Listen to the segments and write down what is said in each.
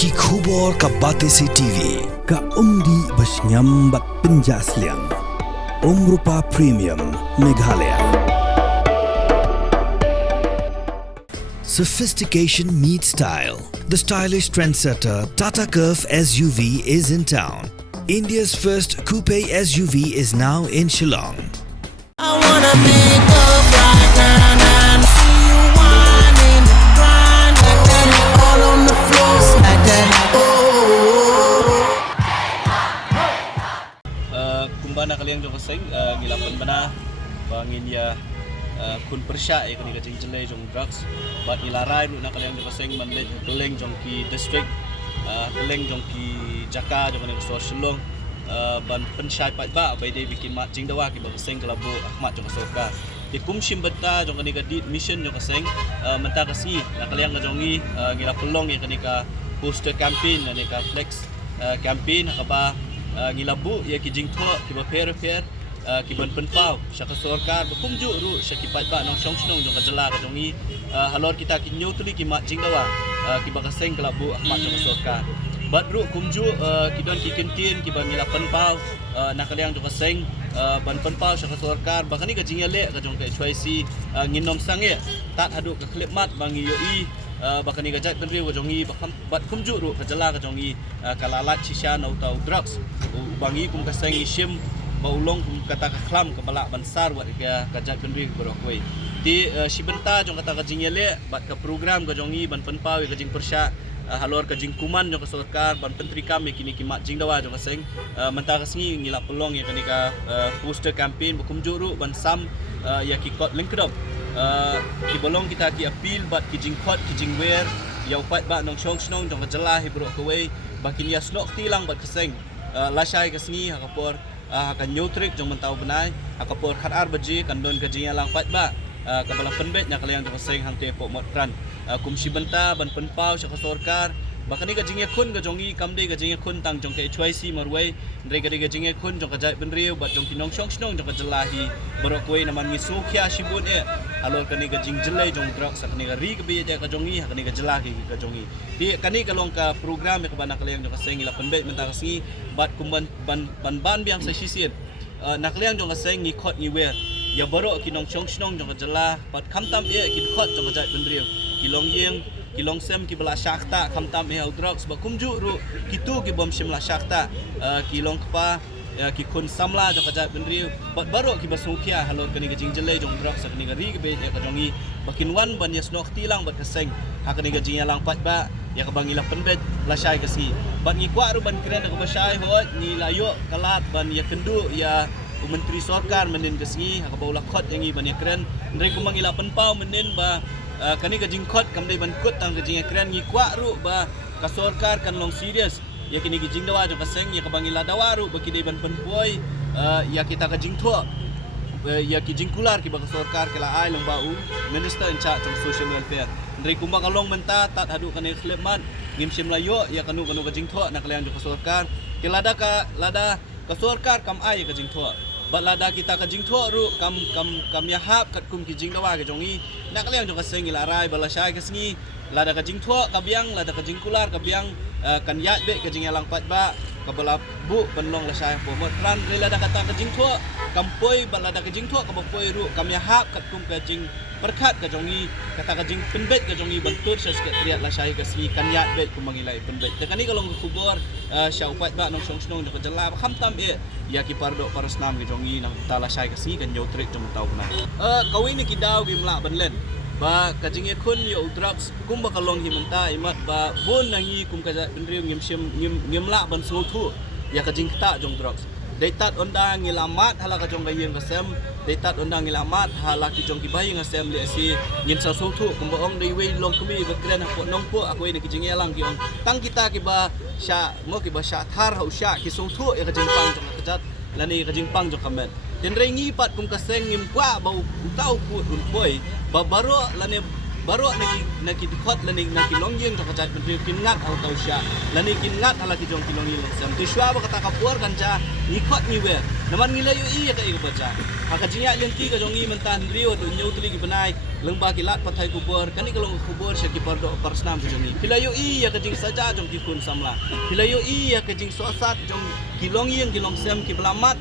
Ki khubor ka Batesi TV. Ka umdi bas nyambat penjaslian. Rupa Premium Meghalaya. Sophistication meets style. The stylish trendsetter Tata Curve SUV is in town. India's first coupe SUV is now in Shillong. I wanna make up right now, now. See you whining, grinding, all on the floor like that. Kumbana kalian jong kasing ngilapan mana bangin ya kun persya ya kini kacing jelai jong drugs bat ilarai lu nak kalian jong kasing mandet keleng jong ki district keleng jong ki Jaka jong kini kesor Shillong ban pensyai pat ba bai dei bikin mat jing dawa ki ba kasing kelabu Ahmad jong kasoka di kumshim beta jong kini ka dit mission jong kasing menta kasi nak kalian ngajongi ngilapelong ya kini ka poster campaign ni ka flex campaign kaba ngilabu ya kijing tho kiba per kiban penpau syaka sorkar bekumju ru syakipat ba nong syong snong jong kajela ka jongi halor kita kinyo tuli ki mat jing dawa kiba kaseng kelabu Ahmad jong sorkar bat ru kumju kidon kikintin kiba ngila penpau nak kaliang jong kaseng ban penpau syaka sorkar bakani ka jing le ka jong ka HYC nginom sange tat hadu ka klip mat bangi yoi bakani gajat penri wa jongi bat kumju ru kajela ka jongi kalalat shisha nau tau drugs bangi kum kaseng ishim baulong kum kata khlam ka balak bansar wa ka gajat penri berokoi di sibenta jong kata ka jingele bat ka program ka jongi ban penpau ka jing persya halor ka jing kuman jong ka sorkar ban pentri kami kini kimat jing dawa jong kaseng menta kasngi ngila pelong ya kani ka poster campaign bakumju ru ban sam ya ki kot lingkdom ki bolong kita ki appeal bat ki jingkot ki jingwer yau pat ba nong shong snong jong jela hibro kawai bakin ya snok tilang bat keseng lasai kasni hakapor hakan nyotrik jong mentau benai hakapor kharar baji kandon ka jing lang pat ba kabala penbet nya kalian jong keseng hang te pok motran kumsi benta ban penpau syaka sorkar bakani ka jingya kun ka jongi kamde ka jingya kun tang jong ka HYC marwai ndre ka jingya kun jong ka jai benriu bat jong kinong shong snong jong ka jelahi barokoi naman ngisu khya shibun alor kani ka jing jelai jong drug sakni ka ri ka bi ka jongi hakani ka jelahi ka jongi di kani ka long ka program ka bana kaliang jong ka seng ila penbet menta kasi bat kumban ban biang sa sisin nakliang jong ka seng ngi khot ngi wer ya barok kinong shong snong jong ka jelah bat khamtam ki khot jong ka jai benriu kilong yeng kilong sem ki bala syakta khamtam hel drugs ba kumju ru kitu ki bom shimla syakta kilong kpa ki kun samla jong kajat benri bat baro ki basungkia halor kani gajing jelai jong drugs kani gari ke be ka jongi bakin wan ban yes nok tilang bat kaseng hakani gajing lang pat ba ya ka bangila penbet la syai kasi bat ngi kwa ru ban kren ka basai hot ni layo kalat ban ya kendu ya menteri sorkar menin kasngi ha ka baula khot yangi ban ya kren ndre ku mangila penpau menin ba kani ka jingkot kamdai ban kut tang ka jing ekran ngi kwa ru ba ka sorkar kan long serious ya kini ki jing dawa jo ka seng ya ka bangila dawa ru ba kidai ban penpoi ya kita ka jing tho ya ki jing kular ki ba ka sorkar kala ai long ba u minister in charge of social welfare ndai kumba ka long menta tat hadu kani khleman ngim sim layo ya kanu ka jing tho nak lang jo ka sorkar kelada ka sorkar kam ai ka jing tho balada kita ka jing tho ru kam ya hap kat kum ki jing dawa ka jongi nak liang jong ka seng ila rai bala syai ka sngi lada ka jing tho ka biang lada ka jing kular ka biang kan yat be ka jing lang pat ba ka bala bu benlong la syai po mot ran lada kata ka jing tho kampoi balada ka jing tho ka bapoi ru kam ya hap kat kum ka jing perkat ka jongi kata ka jing penbet ka jongi bentur sa sekretariat la syai ka sngi kan yat be kum mangilai penbet tekani kalong kubor syau pat ba nong song snong ka jela khamtam ya ki pardo parasnam ki jongi nang tala syai ka sngi kan yotrik jom tau na kawin ni kidaw gi mla banlen ba kajing kun yo drugs kum ba kalong himenta imat ba bon nangi kum ka benriu ngim la ban so thu ya kajing ta jong drugs daitat ondang ngilamat hala ka jong gayeng ka sem daitat ondang ngilamat hala ki jong ki bayi nga sem le si ngin sa so thu kum ba ong dei wei long kumi ba kren po nong po aku ni kijing yalang ki ong tang kita ki ba sya mo ki ba sya thar ha usya ki so thu ya kajing pang jong kajat lani kajing pang jong kamen den rengi pat kum kaseng ngim kwa bau utau pu un poi babaro lane baru naki dikot lani naki longyeng jong kajat menteri kingat atau sya lani kingat ala ki jong kilongi lesam tu syua ba kata kapur kan ca nikot niwe naman ngila yu iya ka baca haka jinya lenti ka jong i mentan rio tu nyau tuli ki benai lengba ki lat pathai kubur kani kalong kubur sya ki pardo parsnam tu jong i pila yu iya ka jing saja jong ki kun samla pila yu iya ka jing sosat jong kilongyeng kilong sem ki belamat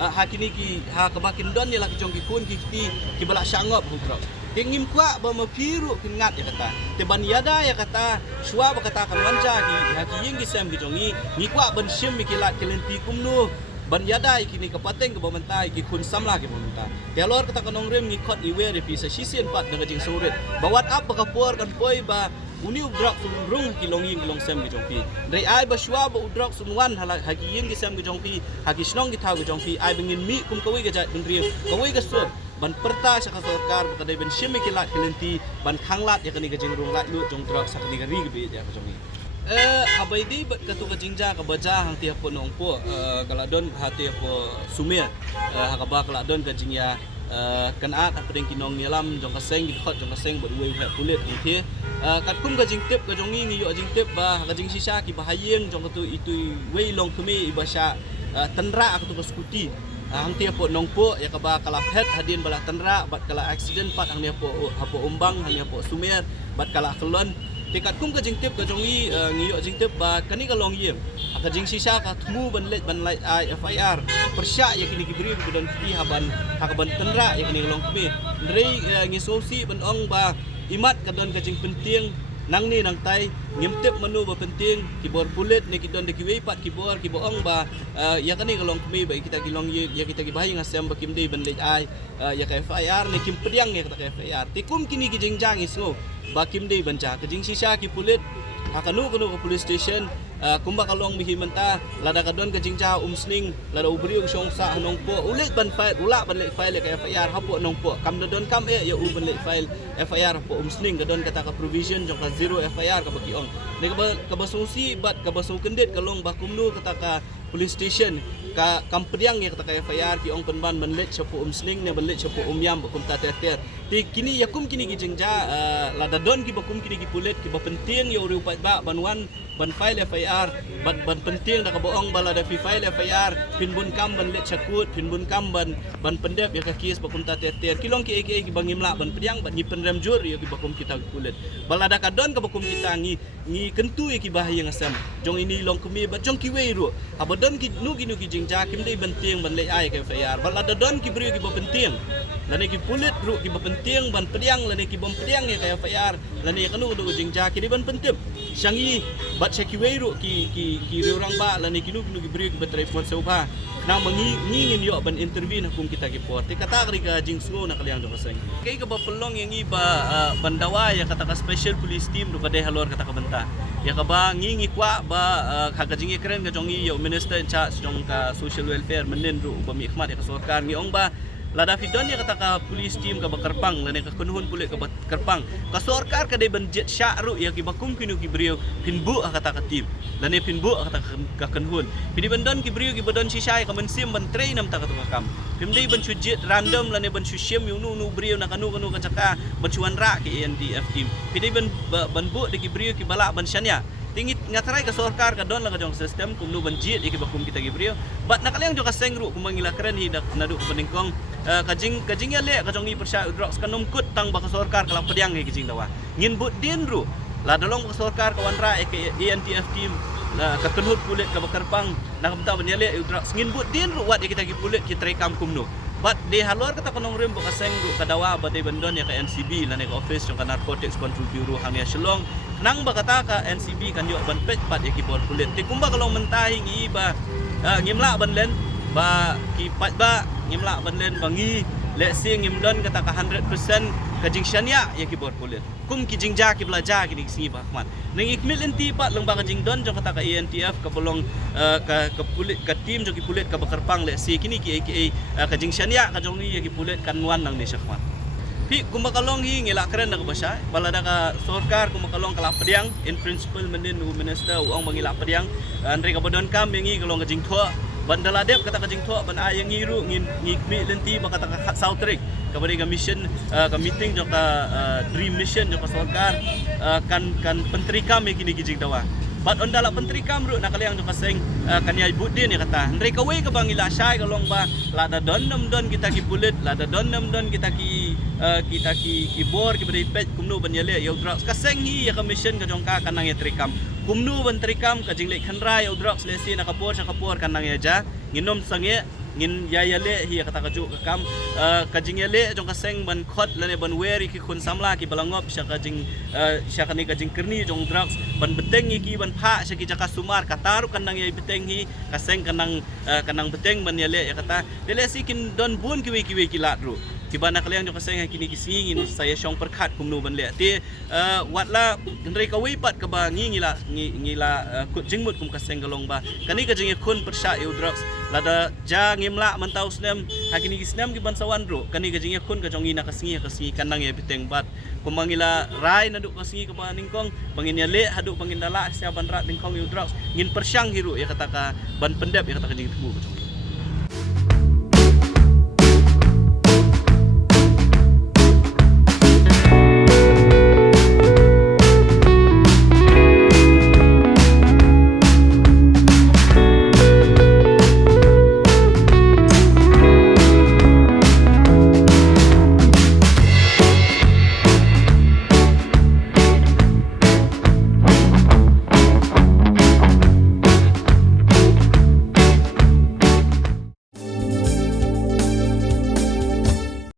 hakini ki ha kebakin don ya la ki jong ki kun ki balak syangop hutro Kengim kuat bawa piru kingat ya kata. Teban yada ya kata. Shua berkata kan wanja ki haki yang kisam kijongi. Ni kuat ben sim mikilat kelenti kumnu. Ban yada kini kapateng ke bamantai ki kun samla ke bamantai. Kelor kata kanong rem ngikot iwe repi sa sisian pat dengan jing surit. Bawat up bakapur kan poi ba uni udrak sunrung kilongi kilong sem kijongpi. Dari ai ba shua ba udrak sunwan halak haki yang kisam kijongpi. Haki snong kitau kijongpi. Ai bengin mi kum kawi ke jat bendriu. Kawi ke sur. Ban perta sa kasarkar bakadai ban shimi kilat kelenti ban khanglat ya kani ka jingrung lat lu jong trak sa kani ka rig be ya ka jongi abai di bat katu ka jingja ka baja hang tiap po nong po galadon hati po sumia hakaba galadon ka jingya kanat apeng kinong nilam jong ka seng di khot jong ka seng bat we ha kulit ni the kat kum ka jing tip ka jongi ni yo jing tip ba ka jing sisa ki bahayeng jong ka tu itu we long kemi ibasha tenra ka tu ka skuti hang tiap po nong po ya kaba kala pet hadin bala tenra bat kala accident pat hang dia po hapo umbang hang dia po sumer bat kala kelon tikat kum ka jing tip ka jongi ngiyo jing tip ba kani ka long yem ka jing sisa ka tmu ban let FIR persya ya kini kibri budan ki haban hakaban tenra ya kini long kemi ndrei ngisosi ban ong ba imat ka don ka jing penting nang ni nang tai ngimtip menu ba penting kibor pulit ni kidon de kiwe pat kibor kiboong ba ya kani kalong kemi ba kita kilong ya kita gibahi ngasem ba kimde ban lej ai ya ka FIR ni kim pediang ya ka FIR tikum kini kijingjang iso ba kimde ban cha kijing sisa ki pulit akanu ke police station kumba kalong mihi menta lada kadon ke jingja umsning lada ubriung songsa hanong po ulit ban file ula ban le file ka FIR hapo nong po kam dodon kam ya u ban le file FIR po umsning kadon kata ka provision jong ka zero FIR ka baki ong ne ka basungsi bat ka basung kendet kalong bakumnu kata ka police station ka kampediang ya kata ka FIR ki ong penban ban le chapo umsning ne ban le chapo umyam bakum ta ter ti kini yakum kini ki jingja lada don ki bakum kini ki pulit ki ba penting ya uri upat ba banwan ban file FIR ban penting dah kaboong bala da file FIR pinbun kam ban let cakut pinbun kam ban pendep ya ka kes bakum ta ter kilong ki aka ki bangimla ban pediang ban ni penrem jur ya ki bakum kita kulit bala da kadon ka bakum kita ngi kentu ki bahaya ngasam jong ini long kemi ba jong ki weiru abadon ki nu ki jingja kim dei penting ban le ai ka FIR bala da don ki bri ki ba penting lani ki pulit ru ki ba penting ban pediang lani ki bom pediang ya ka FIR lani kanu do jingja ki ban penting syangi bat syaki weiru ki orang ba lani kinu ki bri ki ba telefon sauba nang ngingin yo ban interview hukum kita ki por ti kata ka jing sungo na kaliang do kaseng kay ka ba pelong yang iba bandawa ya kata ka special police team do kadai halor kata ka benta ya ka ba ngingi kwa ba ka jingi keren ka jongi yo minister in charge jong ka social welfare menen ru ba mi khmat ya ka sarkar ngi ong ba lada fidon ya kata ka police team ka bakarpang lani ka kunuhun pulit ka bakarpang ka sarkar ka dai banjet sya'ru ya ki bakum kinu ki brio pinbu kata ka team lani pinbu kata ka kunuhun pidi bandon ki brio ki badon sisai ka mensim ban train nam ta ka kam pimdei ban sujit random lani ban susyem yu nu brio na kanu ka caka ban chuan ra ki ANDF team pidi ban bu de ki brio ki bala ban syanya tingit ngatarai ka sarkar ka don la ka jong system kum nu banjit iki bakum kita gibrio bat nakaliang jo ka sengru kum mangila keren hidak nadu peningkong kajing ya le ka jong ni persya drugs ka numkut tang ba ka sarkar kala pediang ki jing dawa ngin but din ru la dolong ka sarkar ka wanra ke ANTF team ka tunhut kulit ka bakarpang na kamta ban le drugs ngin but din ru wat kita gi kulit ki trekam kum nu but de halor kata kanong rim ka sengru ka dawa ba de bandon ya ka NCB la ne ka office jong ka narcotics control bureau hang ya Shillong nang bakata ka NCB kan yo ban pet pat ekipor kulit ti kumba kalong mentahing iba ngimla ban len ba ki pat ba ngimla ban len bangi le sing ngimdon kata ka 100% ka jingshania ekipor kulit kum ki jingja ki belaja ki singi bahman ning ikmil enti pat lang ba ka jingdon jong kata ka ANTF ka bolong ka kulit ka team jong ki kulit ka bakarpang le si kini ki aka ka jingshania ka jong ni ki kulit kanwan nang ni syakman pi kumakalong hi ngila keren na kabasya balada ka sarkar kumakalong kala pediang in principle menen u minister uang mangila pediang andre ka badon kam ngi kalong ka jingthua bandala dep kata ka jingthua ban ayang ngiru ngin ngikmi lenti ba kata ka south trick kepada ka mission ka meeting jo ka dream mission jo ka sarkar kan penteri kami kini gijing dawa. But on dala penteri kam ru nakaliang jo kaseng kanyai budin ya kata. Ndrei ka we ka bang ila syai ka long ba lada don kita ki pulit lada don kita ki bor ki beri pet kumnu ban yale yo drugs kaseng hi ya ka mission ka jong ka kanang ya trikam. Kumnu ban trikam ka jinglek khanrai yo drugs lesi na kapor kanang ya ja nginom sange ngin yayale hi kata kaju kam kajing yale jong kaseng ban khot lane ban weri ki khun samla ki balangop sya kani kajing kerni jong drugs ban beteng ki ban pha sya ki jaka sumar kataru kanang yai beteng hi kaseng kanang beteng ban yale ya kata dele sikin don bun ki we ki lat ru kibana kalian jong kaseng kini kisingin saya syong perkhat kumnu ban le ti watla ndrei ka we pat ka ba ngila kut jingmut kum kaseng galong ba kani kajing khun persha eu drugs lada ja ngimla mentau snem hakini snem ki bansawan ro kani kajing khun ka jong ina kasingi kanang ya biteng bat kumangila rai naduk kasingi ka ningkong bangin ya le haduk bangin dala sia ban rat ningkong eu drugs ngin persyang hiru ya kata ka ban pendep ya kata kajing temu